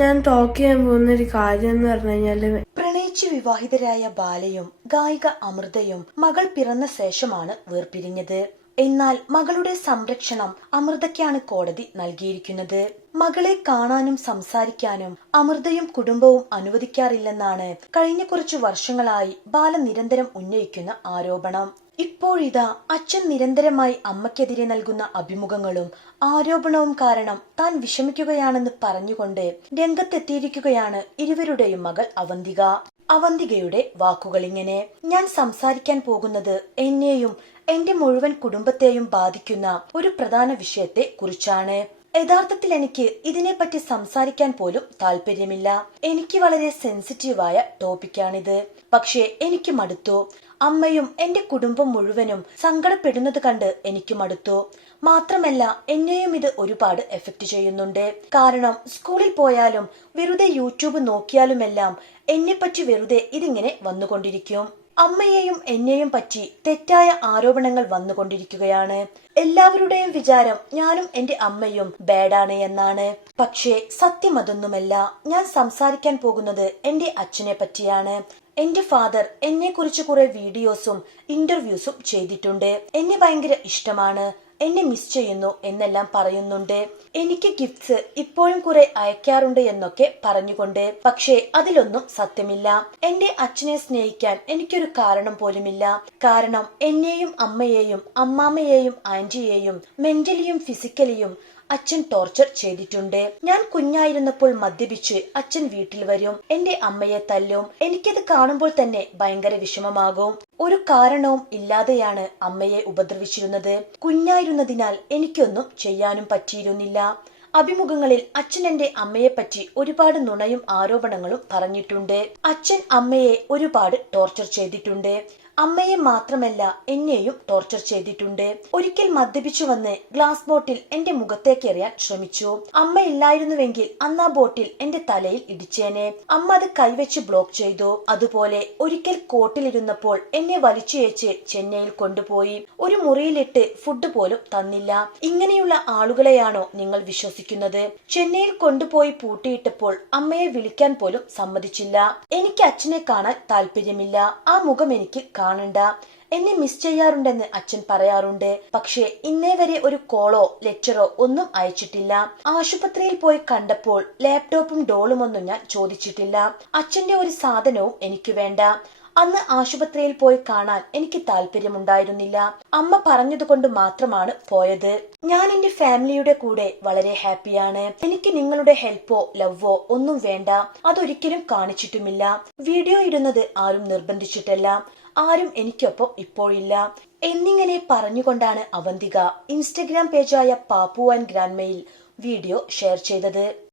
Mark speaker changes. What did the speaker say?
Speaker 1: ഞാൻ ടോക്ക് ചെയ്യാൻ പോകുന്ന ഒരു കാര്യം എന്ന് പറഞ്ഞു കഴിഞ്ഞാൽ
Speaker 2: പ്രണയിച്ച് വിവാഹിതരായ ബാലയും ഗായിക അമൃതയും മകൾ പിറന്ന ശേഷമാണ് വേർപിരിഞ്ഞത്. എന്നാൽ മകളുടെ സംരക്ഷണം അമൃതയ്ക്കാണ് കോടതി നൽകിയിരിക്കുന്നത്. മകളെ കാണാനും സംസാരിക്കാനും അമൃതയും കുടുംബവും അനുവദിക്കാറില്ലെന്നാണ് കഴിഞ്ഞ കുറച്ചു വർഷങ്ങളായി ബാല നിരന്തരം ഉന്നയിക്കുന്ന ആരോപണം. ഇപ്പോഴിതാ അച്ഛൻ നിരന്തരമായി അമ്മയ്ക്കെതിരെ നൽകുന്ന അഭിമുഖങ്ങളും ആരോപണവും കാരണം താൻ വിഷമിക്കുകയാണെന്ന് പറഞ്ഞുകൊണ്ട് രംഗത്തെത്തിയിരിക്കുകയാണ് ഇരുവരുടെയും മകൾ അവന്തിക. അവന്തികയുടെ വാക്കുകളിങ്ങനെ ഞാൻ സംസാരിക്കാൻ പോകുന്നത് എന്നെയും എന്റെ മുഴുവൻ കുടുംബത്തെയും ബാധിക്കുന്ന ഒരു പ്രധാന വിഷയത്തെ കുറിച്ചാണ്. യഥാർത്ഥത്തിൽ എനിക്ക് ഇതിനെപ്പറ്റി സംസാരിക്കാൻ പോലും താല്പര്യമില്ല എനിക്ക് വളരെ സെൻസിറ്റീവായ ടോപ്പിക്കാണിത്. പക്ഷേ എനിക്ക് മടുത്തു. അമ്മയും എന്റെ കുടുംബം മുഴുവനും സങ്കടപ്പെടുന്നത് കണ്ട് എനിക്ക് മടുത്തു. മാത്രമല്ല എന്നെയും ഇത് ഒരുപാട് എഫക്ട് ചെയ്യുന്നുണ്ട്. കാരണം സ്കൂളിൽ പോയാലും വെറുതെ യൂട്യൂബ് നോക്കിയാലുമെല്ലാം എന്നെപ്പറ്റി വെറുതെ ഇതിങ്ങനെ വന്നുകൊണ്ടിരിക്കും. അമ്മയെയും എന്നെയും പറ്റി തെറ്റായ ആരോപണങ്ങൾ വന്നുകൊണ്ടിരിക്കുകയാണ്. എല്ലാവരുടെയും വിചാരം ഞാനും എന്റെ അമ്മയും ബാഡാണ് എന്നാണ്. പക്ഷേ സത്യം അതൊന്നുമല്ല ഞാൻ സംസാരിക്കാൻ പോകുന്നത് എന്റെ അച്ഛനെ പറ്റിയാണ്. എന്റെ ഫാദർ എന്നെ കുറിച്ച് കുറെ വീഡിയോസും ഇന്റർവ്യൂസും ചെയ്തിട്ടുണ്ട്. എന്നെ ഭയങ്കര ഇഷ്ടമാണ്. എന്നെ മിസ് ചെയ്യുന്നു എന്നെല്ലാം പറയുന്നുണ്ട്. എനിക്ക് ഗിഫ്റ്റ്സ് ഇപ്പോഴും കുറെ അയക്കാറുണ്ട് എന്നൊക്കെ പറഞ്ഞുകൊണ്ട്. പക്ഷേ അതിലൊന്നും സത്യമില്ല. എന്റെ അച്ഛനെ സ്നേഹിക്കാൻ എനിക്കൊരു കാരണം പോലുമില്ല. കാരണം എന്നെയും അമ്മയെയും അമ്മാമ്മയെയും ആന്റിയെയും മെന്റലിയും ഫിസിക്കലിയും അച്ഛൻ ടോർച്ചർ ചെയ്തിട്ടുണ്ട്. ഞാൻ കുഞ്ഞായിരുന്നപ്പോൾ മദ്യപിച്ച് അച്ഛൻ വീട്ടിൽ വരും. എന്റെ അമ്മയെ തല്ലും. എനിക്കത് കാണുമ്പോൾ തന്നെ ഭയങ്കര വിഷമമാകും. ഒരു കാരണവും ഇല്ലാതെയാണ് അമ്മയെ ഉപദ്രവിച്ചിരുന്നത്. കുഞ്ഞായിരുന്നതിനാൽ എനിക്കൊന്നും ചെയ്യാനും പറ്റിയിരുന്നില്ല. അഭിമുഖങ്ങളിൽ അച്ഛൻ എന്റെ അമ്മയെപ്പറ്റി ഒരുപാട് നുണയും ആരോപണങ്ങളും പറഞ്ഞിട്ടുണ്ട്. അച്ഛൻ അമ്മയെ ഒരുപാട് ടോർച്ചർ ചെയ്തിട്ടുണ്ട്. അമ്മയെ മാത്രമല്ല എന്നെയും ടോർച്ചർ ചെയ്തിട്ടുണ്ട്. ഒരിക്കൽ മദ്യപിച്ചു വന്ന് ഗ്ലാസ് ബോട്ടിൽ എന്റെ മുഖത്തേക്ക് എറിയാൻ ശ്രമിച്ചു. അമ്മ ഇല്ലായിരുന്നുവെങ്കിൽ അന്ന് ആ ബോട്ടിൽ എന്റെ തലയിൽ ഇടിച്ചേനെ. അമ്മ അത് കൈവച്ച് ബ്ലോക്ക് ചെയ്തു. അതുപോലെ ഒരിക്കൽ കോട്ടിലിരുന്നപ്പോൾ എന്നെ വലിച്ചുയച്ച് ചെന്നൈയിൽ കൊണ്ടുപോയി. ഒരു മുറിയിലിട്ട് ഫുഡ് പോലും തന്നില്ല. ഇങ്ങനെയുള്ള ആളുകളെയാണോ നിങ്ങൾ വിശ്വസിക്കുന്നത്? ചെന്നൈയിൽ കൊണ്ടുപോയി പൂട്ടിയിട്ടപ്പോൾ അമ്മയെ വിളിക്കാൻ പോലും സമ്മതിച്ചില്ല. എനിക്ക് അച്ഛനെ കാണാൻ താല്പര്യമില്ല ആ മുഖം എനിക്ക് കാണണ്ട. എന്നെ മിസ് ചെയ്യാറുണ്ടെന്ന് അച്ഛൻ പറയാറുണ്ട്. പക്ഷേ ഇന്നേ വരെ ഒരു കോളോ ലെറ്ററോ ഒന്നും അയച്ചിട്ടില്ല. ആശുപത്രിയിൽ പോയി കണ്ടപ്പോൾ ലാപ്ടോപ്പും ഡോളും ഒന്നും ഞാൻ ചോദിച്ചിട്ടില്ല. അച്ഛന്റെ ഒരു സാധനവും എനിക്ക് വേണ്ട. അന്ന് ആശുപത്രിയിൽ പോയി കാണാൻ എനിക്ക് താല്പര്യമുണ്ടായിരുന്നില്ല. അമ്മ പറഞ്ഞതുകൊണ്ട് മാത്രമാണ് പോയത്. ഞാൻ എന്റെ ഫാമിലിയുടെ കൂടെ വളരെ ഹാപ്പിയാണ്. എനിക്ക് നിങ്ങളുടെ ഹെൽപ്പോ ലവോ ഒന്നും വേണ്ട. അതൊരിക്കലും കാണിച്ചിട്ടുമില്ല. വീഡിയോ ഇടുന്നത് ആരും നിർബന്ധിച്ചിട്ടല്ല. ആരും എനിക്കൊപ്പം ഇപ്പോഴില്ല. എന്നിങ്ങനെ പറഞ്ഞുകൊണ്ടാണ് അവന്തിക ഇൻസ്റ്റഗ്രാം പേജായ പാപ്പു ആൻഡ് ഗ്രാൻമയിൽ വീഡിയോ ഷെയർ ചെയ്തത്.